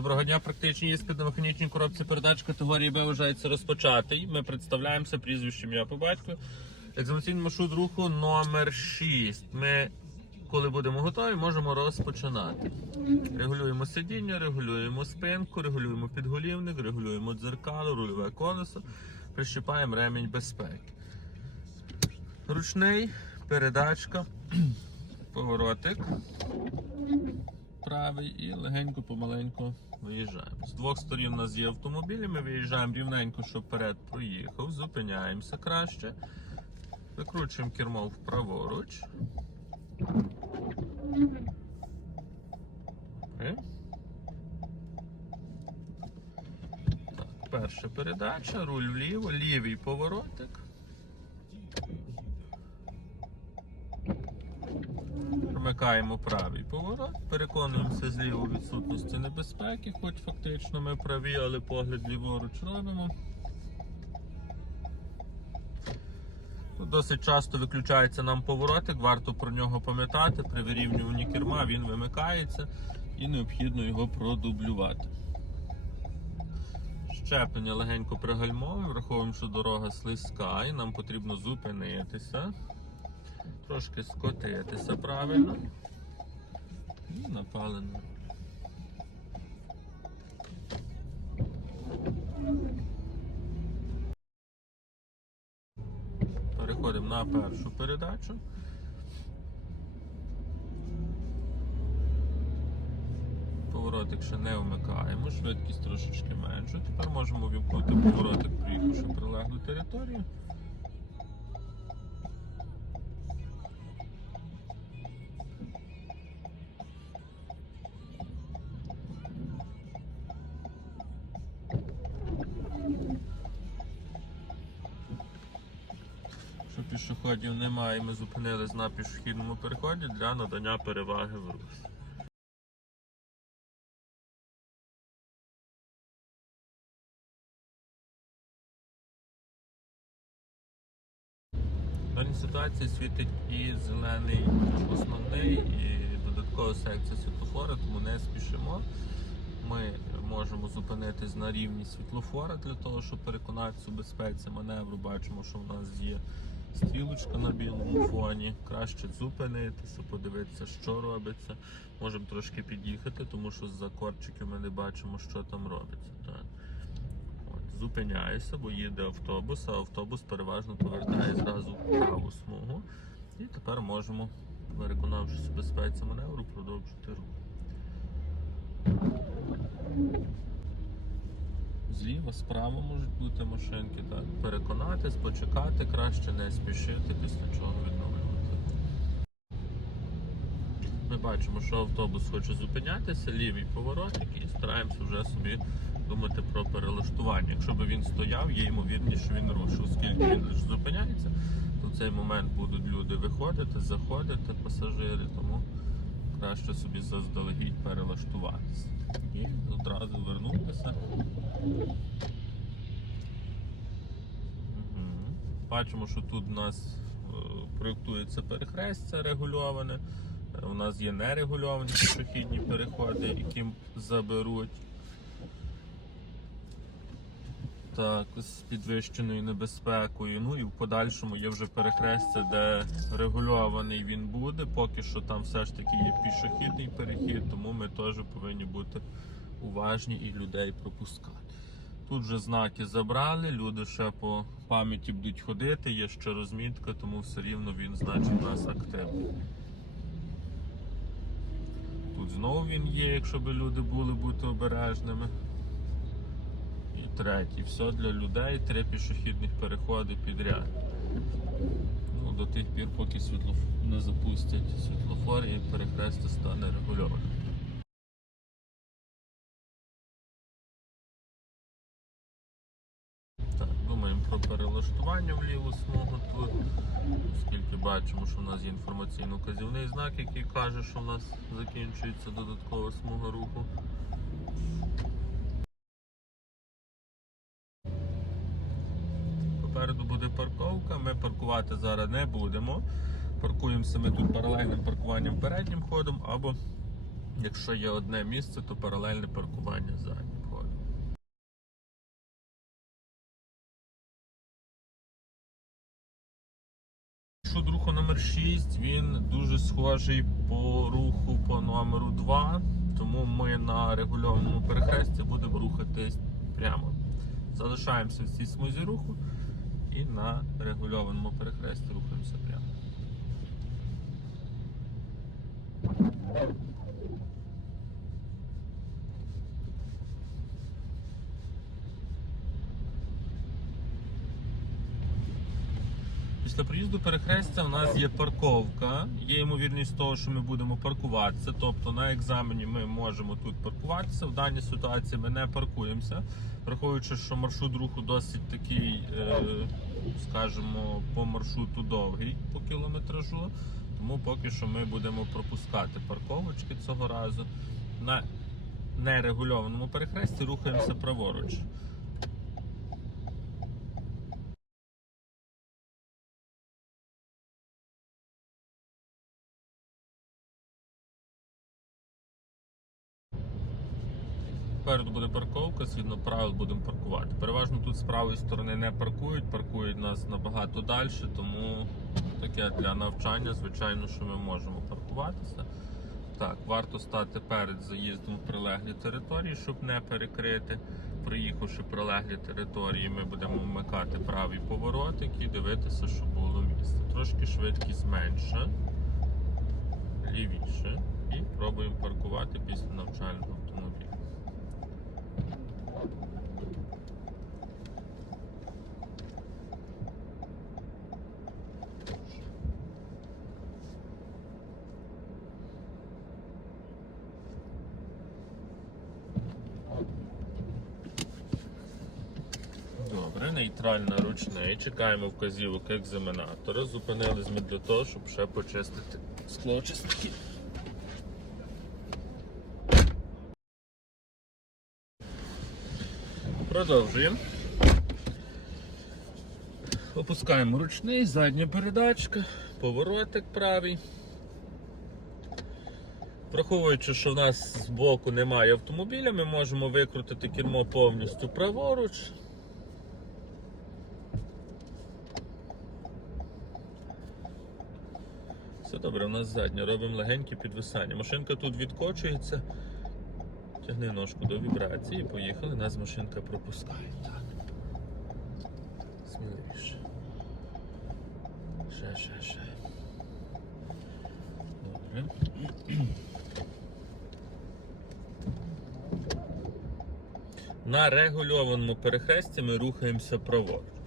Доброго дня, практичні іспит на механічній коробці передач категорії Б вважається розпочатий. Ми представляємося прізвищем я по батьку. Екзаменаційний маршрут руху номер 6. Ми, коли будемо готові, можемо розпочинати. Регулюємо сидіння, регулюємо спинку, регулюємо підголівник, регулюємо дзеркало, рульове колесо, прищіпаємо ремінь безпеки. Ручний, передачка, поворотик правий і легенько помаленьку виїжджаємо. З двох сторін у нас є автомобілі, ми виїжджаємо рівненько, щоб вперед проїхав, зупиняємося краще, викручуємо кермо вправоруч. Перша передача, руль вліво, лівий поворотик. Вмикаємо правий поворот, переконуємося у відсутності небезпеки, хоч фактично ми праві, але погляд ліворуч робимо. Досить часто виключається нам поворотик, варто про нього пам'ятати. При вирівнюванні керма він вимикається і необхідно його продублювати. Щеплення легенько пригальмовуємо, враховуємо, що дорога слизька і нам потрібно зупинитися. Трошки скотитися правильно. І напалено. Переходимо на першу передачу. Поворотик ще не вмикаємо, швидкість трошечки меншу. Тепер можемо вімкнути поворотик, приїхавши прилеглу територію. Пішоходів немає, ми зупинились на пішохідному переході для надання переваги в русі. В даній ситуації світить і зелений основний, і додаткова секція світлофора, тому не спішимо. Ми можемо зупинитись на рівні світлофора для того, щоб переконатися у безпеці маневру. Бачимо, що в нас є стрілочка на білому фоні. Краще зупинитися, подивитися, що робиться. Можемо трошки під'їхати, тому що з-за корчиків ми не бачимо, що там робиться. Так. От, зупиняюся, бо їде автобус, а автобус переважно повертає зразу в праву смугу. І тепер можемо, переконавшись у безпеці маневру, продовжити рух. Зліва, справа можуть бути машинки, так. Переконатись, почекати, краще не спішити, після чого відновлювати. Ми бачимо, що автобус хоче зупинятися, лівий поворотик і стараємося вже собі думати про перелаштування. Якщо б він стояв, є ймовірність, що він рушив. Оскільки він лише зупиняється, то в цей момент будуть люди виходити, заходити, пасажири, тому краще собі заздалегідь перелаштуватися. І одразу вернутися. Бачимо, що тут у нас е, проєктується перехрестя регульоване. Е, У нас є нерегульовані пішохідні переходи, які заберуть. Так, з підвищеною небезпекою. Ну і в подальшому є вже перехрестя, де регульований він буде. Поки що там все ж таки є пішохідний перехід, тому ми теж повинні бути уважні і людей пропускати. Тут вже знаки забрали, люди ще по пам'яті будуть ходити, є ще розмітка, тому все рівно він значить у нас активний. Тут знову він є, якщо б люди були бути обережними. І третій. Все для людей, три пішохідних переходи підряд. Ну, до тих пір, поки світлоф... не запустять світлофор і перехрестя стане регульованим. Про перелаштування в ліву смугу тут, оскільки бачимо, що в нас є інформаційно-казівний знак, який каже, що в нас закінчується додаткова смуга руху. Попереду буде парковка, ми паркувати зараз не будемо. Паркуємося ми тут паралельним паркуванням переднім ходом або Якщо є одне місце, то паралельне паркування заднім Маршрут руху номер 6 він дуже схожий по руху по номеру 2, тому ми на регульованому перехресті будемо рухатись прямо. Залишаємося в цій смузі руху і на регульованому перехресті рухаємося прямо. Після проїзду перехрестя у нас є парковка. Є ймовірність того, що ми будемо паркуватися. Тобто на екзамені ми можемо тут паркуватися. В даній ситуації ми не паркуємося, враховуючи, що маршрут руху досить такий, е, скажімо, по маршруту довгий по кілометражу. Тому поки що ми будемо пропускати парковочки цього разу. На нерегульованому перехресті рухаємося праворуч. Парковка, згідно правил будемо паркувати. Переважно тут з правої сторони не паркують, паркують нас набагато далі, тому таке для навчання, звичайно, що ми можемо паркуватися. Так, варто стати перед заїздом в прилеглі території, щоб не перекрити. Приїхавши прилеглі території, ми будемо вмикати правий поворотик і дивитися, щоб було місце. Трошки швидкість менша, лівіше. І пробуємо паркувати після навчального автомобіля. Добре, нейтрально ручний. Чекаємо вказівок екзаменатора. Зупинились ми для того, щоб ще почистити склоочисники. Продовжуємо. Опускаємо ручний, задня передачка, поворотик правий. Враховуючи, що в нас з боку немає автомобіля, ми можемо викрутити кермо повністю праворуч. Добре, у нас задня, робимо легеньке підвисання. Машинка тут відкочується. Тягни ножку до вібрації, поїхали, нас машинка пропускає. Так. Сміливіше. Ще, ще, ще. Добре. На регульованому перехресті ми рухаємося праворуч.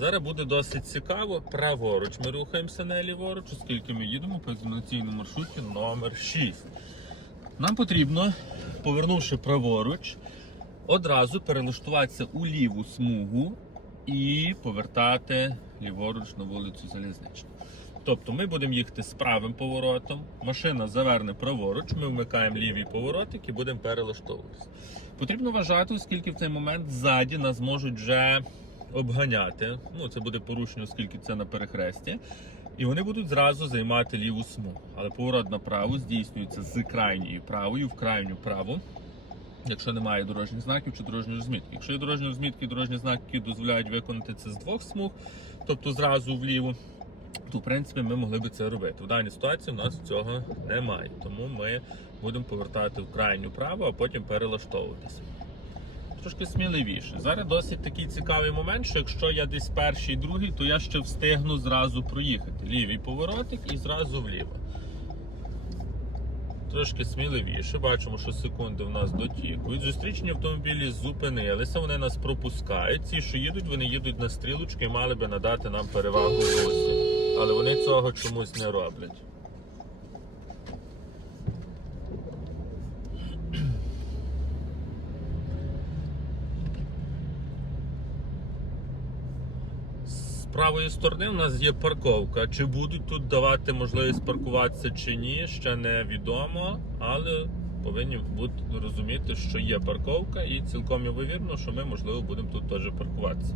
Зараз буде досить цікаво. Праворуч ми рухаємося не ліворуч, оскільки ми їдемо по екзаменаційному маршруті номер 6. Нам потрібно, повернувши праворуч, одразу перелаштуватися у ліву смугу і повертати ліворуч на вулицю Залізничну. Тобто ми будемо їхати з правим поворотом, машина заверне праворуч, ми вмикаємо лівий поворотик і будемо перелаштовуватися. Потрібно вважати, оскільки в цей момент ззаді нас можуть вже обганяти. Ну, це буде порушення, оскільки це на перехресті. І вони будуть зразу займати ліву смугу. Але поворот направо здійснюється з крайньої правою в крайню праву. Якщо немає дорожніх знаків чи дорожньої розмітки. Якщо є дорожні розмітки дорожні знаки, дозволяють виконати це з двох смуг, тобто зразу вліво, то в принципі ми могли би це робити. В даній ситуації у нас цього немає. Тому ми будемо повертати в крайню праву, а потім перелаштовуватися. Трошки сміливіше. Зараз досить такий цікавий момент, що якщо я десь перший, другий, то я ще встигну зразу проїхати. Лівий поворотик і зразу вліво. Трошки сміливіше. Бачимо, що секунди в нас дотікують. Зустрічні автомобілі зупинилися, вони нас пропускають. Ці, що їдуть, вони їдуть на стрілочки і мали би надати нам перевагу в русі. Але вони цього чомусь не роблять. З правої сторони у нас є парковка. Чи будуть тут давати можливість паркуватися чи ні, ще невідомо, але повинні бути розуміти, що є парковка, і цілком ймовірно, що ми можливо будемо тут теж паркуватися.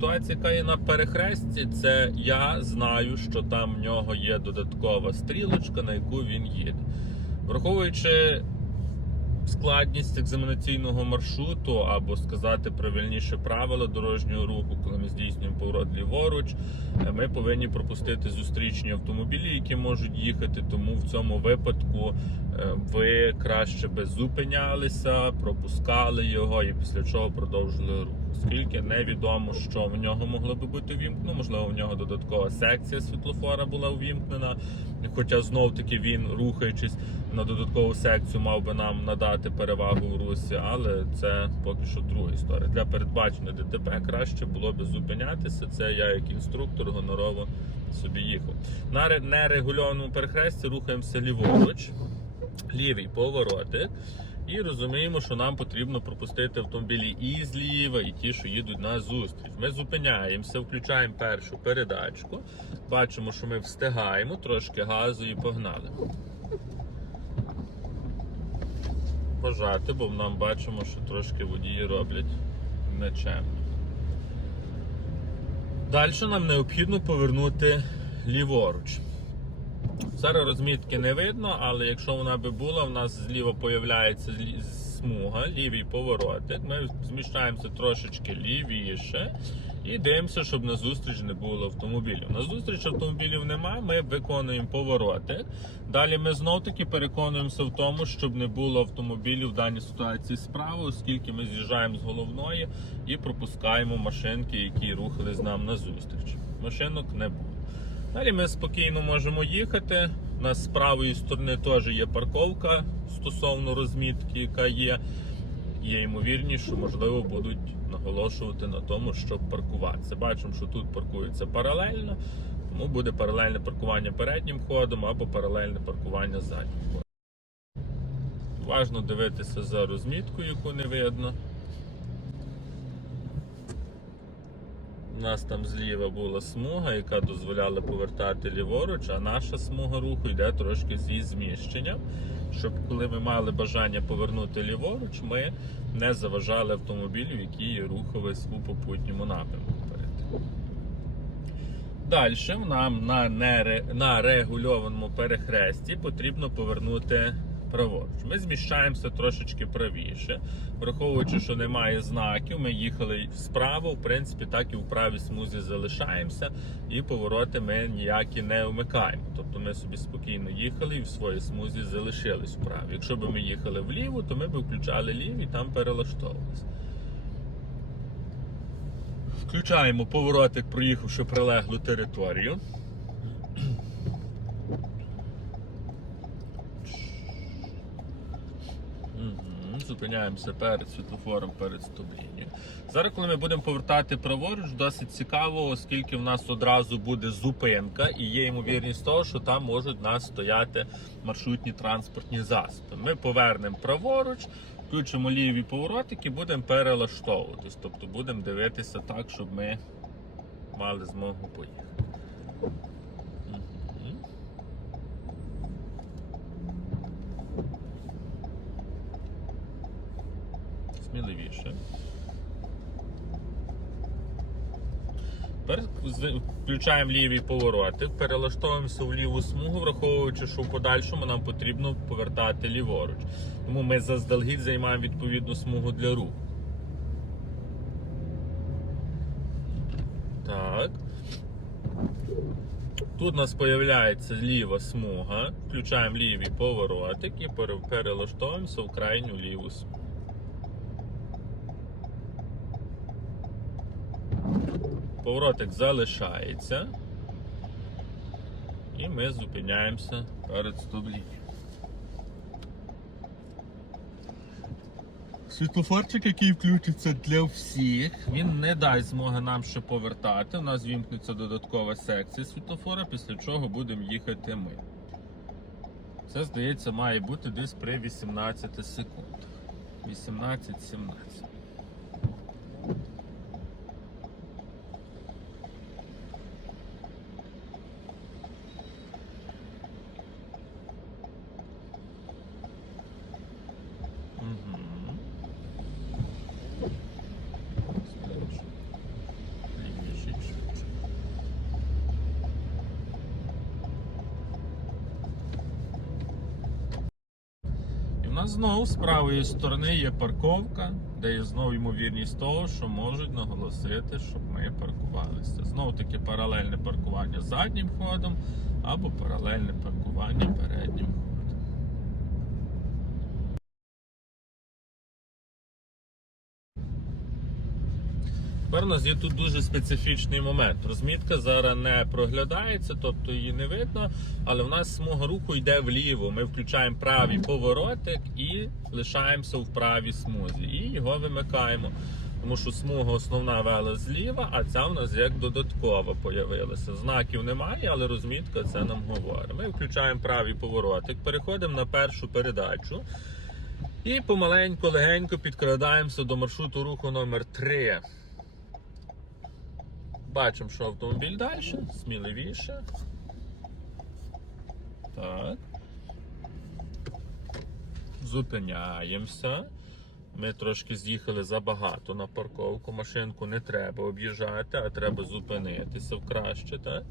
Ситуація, яка є на перехресті, це я знаю, що там в нього є додаткова стрілочка, на яку він їде. Враховуючи складність екзаменаційного маршруту, або сказати правильніше правила дорожнього руху, коли ми здійснюємо поворот ліворуч, е, ми повинні пропустити зустрічні автомобілі, які можуть їхати. Тому в цьому випадку е, ви краще би зупинялися, пропускали його і після чого продовжили рух. Оскільки невідомо, що в нього могло би бути вімкнено, можливо, в нього додаткова секція світлофора була увімкнена. Хоча знов таки він, рухаючись на додаткову секцію, мав би нам надати перевагу в русі, але це поки що друга історія. Для передбачення ДТП краще було би зупинятися. Це я як інструктор гонорово собі їхав. На нерегульованому перехресті рухаємося ліворуч, лівий поворотик. І розуміємо, що нам потрібно пропустити автомобілі і зліва, і ті, що їдуть на зустріч. Ми зупиняємося, включаємо першу передачку, бачимо, що ми встигаємо, трошки газу і погнали. Пожати, бо нам бачимо, що трошки водії роблять нечемно. Далі нам необхідно повернути ліворуч. Зараз розмітки не видно, але якщо вона би була, в нас зліва появляється смуга, лівий поворотик. Ми зміщаємося трошечки лівіше і дивимося, щоб на зустріч не було автомобілів. На зустріч автомобілів нема, ми виконуємо поворотик. Далі ми знов таки переконуємося в тому, щоб не було автомобілів в даній ситуації справа, оскільки ми з'їжджаємо з головної і пропускаємо машинки, які рухались нам на зустріч. Машинок не буде. Далі ми спокійно можемо їхати. У нас з правої сторони теж є парковка стосовно розмітки, яка є. Є ймовірність, що можливо будуть наголошувати на тому, щоб паркуватися. Бачимо, що тут паркується паралельно, тому буде паралельне паркування переднім ходом або паралельне паркування заднім ходом. Важно дивитися за розміткою, яку не видно. У нас там зліва була смуга, яка дозволяла повертати ліворуч, а наша смуга руху йде трошки зі зміщенням, щоб коли ми мали бажання повернути ліворуч, ми не заважали автомобілів, які рухались у попутньому напрямку. Далі нам на, регульованому перехресті потрібно повернути праворуч. Ми зміщаємося трошечки правіше, враховуючи, що немає знаків, ми їхали справа, в принципі, так і в правій смузі залишаємося, і повороти ми ніякі не вмикаємо. Тобто ми собі спокійно їхали і в своїй смузі залишились вправі. Якщо б ми їхали вліво, то ми б включали ліві і там перелаштовувалися. Включаємо поворотик, проїхавши прилеглу територію. Зупиняємося перед світлофором, перед стоп-лінією. Зараз, коли ми будемо повертати праворуч, досить цікаво, оскільки в нас одразу буде зупинка, і є ймовірність того, що там можуть нас стояти маршрутні транспортні засоби. Ми повернемо праворуч, включимо ліві поворотики, будемо перелаштовуватись. Тобто будемо дивитися так, щоб ми мали змогу поїхати. Сміливіше. Тепер включаємо лівий поворотик, перелаштовуємося в ліву смугу, враховуючи, що в подальшому нам потрібно повертати ліворуч. Тому ми заздалегідь займаємо відповідну смугу для руху. Так. Тут у нас з'являється ліва смуга. Включаємо лівий поворотик і пере- перелаштовуємося в крайню ліву смугу. Поворотик залишається. І ми зупиняємося перед стоп-лінією. Світлофорчик, який включиться для всіх, він не дасть змоги нам ще повертати. У нас вімкнеться додаткова секція світлофора, після чого будемо їхати ми. Це, здається, має бути десь при 18 секундах. 18-17. Нас знову з правої сторони є парковка, де є знову ймовірність того, що можуть наголосити, щоб ми паркувалися. Знову таки паралельне паркування заднім ходом або паралельне паркування переднім ходом. Тепер у нас є тут дуже специфічний момент. Розмітка зараз не проглядається, тобто її не видно, але в нас смуга руху йде вліво. Ми включаємо правий поворотик і лишаємося в правій смузі. І його вимикаємо. Тому що смуга основна вела зліва, а ця в нас як додаткова появилася. Знаків немає, але розмітка це нам говорить. Ми включаємо правий поворотик, переходимо на першу передачу. І помаленьку, легенько підкрадаємося до маршруту руху номер 3 Бачимо, що автомобіль далі, сміливіше. Так. Зупиняємося. Ми трошки з'їхали забагато на парковку. Машинку не треба об'їжджати, а треба зупинитися в краще, так?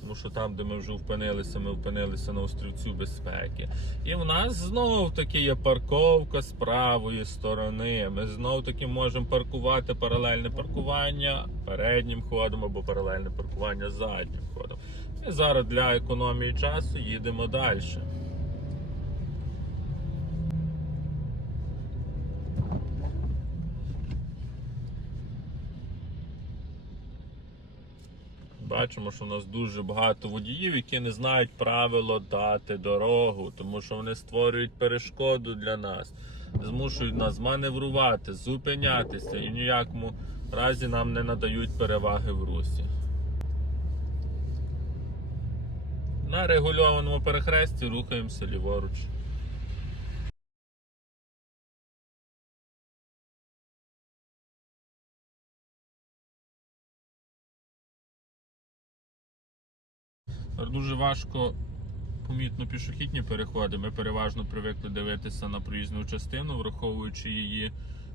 Тому що там, де ми вже впинилися, ми впинилися на острівцю безпеки. І в нас знов таки є парковка з правої сторони. Ми знов таки можемо паркувати паралельне паркування переднім ходом або паралельне паркування заднім ходом. І зараз для економії часу їдемо далі. Бачимо, що у нас дуже багато водіїв, які не знають правило дати дорогу, тому що вони створюють перешкоду для нас, змушують нас маневрувати, зупинятися і в ніякому разі нам не надають переваги в русі. На регульованому перехресті рухаємося ліворуч. Дуже важко помітно пішохідні переходи. Ми переважно привикли дивитися на проїзну частину, враховуючи її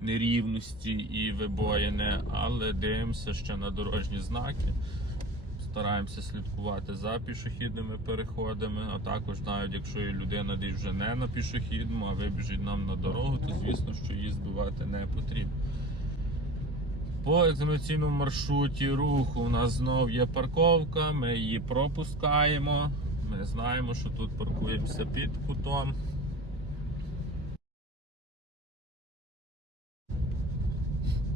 нерівності і вибоїни, але дивимося ще на дорожні знаки. Стараємося слідкувати за пішохідними переходами, а також навіть якщо є людина десь вже не на пішохідному, а вибіжить нам на дорогу, то звісно, що її збивати не потрібно. По екзаменаційному маршруті руху у нас знов є парковка, ми її пропускаємо. Ми знаємо, що тут паркуємося під кутом.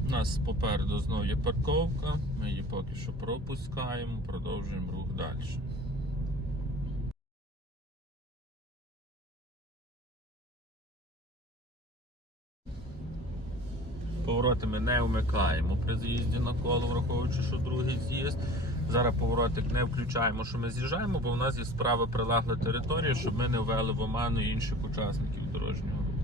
У нас попереду знов є парковка, ми її поки що пропускаємо, продовжуємо рух далі. Повороти ми не вмикаємо при з'їзді на коло, враховуючи, що другий з'їзд. Зараз поворотик не включаємо, що ми з'їжджаємо, бо в нас є справа прилегла територія, щоб ми не ввели в оману інших учасників дорожнього руху.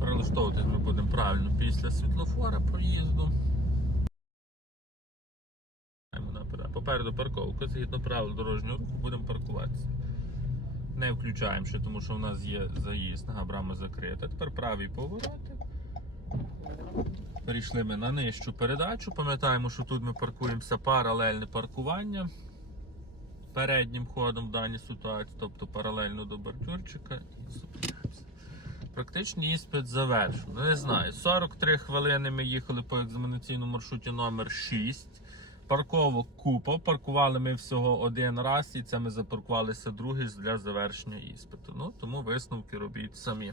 Перелаштовуватись ми будемо правильно після світлофора проїзду. Попереду парковка, згідно правил дорожнього руху, будемо паркуватися. Не включаємо ще, тому що в нас є заїзд, ага, брама закрита. Тепер правий поворотик. Перейшли ми на нижчу передачу. Пам'ятаємо, що тут ми паркуємося паралельне паркування переднім ходом в даній ситуації, тобто паралельно до бордюрчика. Практичний іспит завершено. Не знаю, 43 хвилини ми їхали по екзаменаційному маршруті номер 6. Парковок купа. Паркували ми всього один раз, і це ми запаркувалися другий для завершення іспиту. Ну тому висновки робіть самі.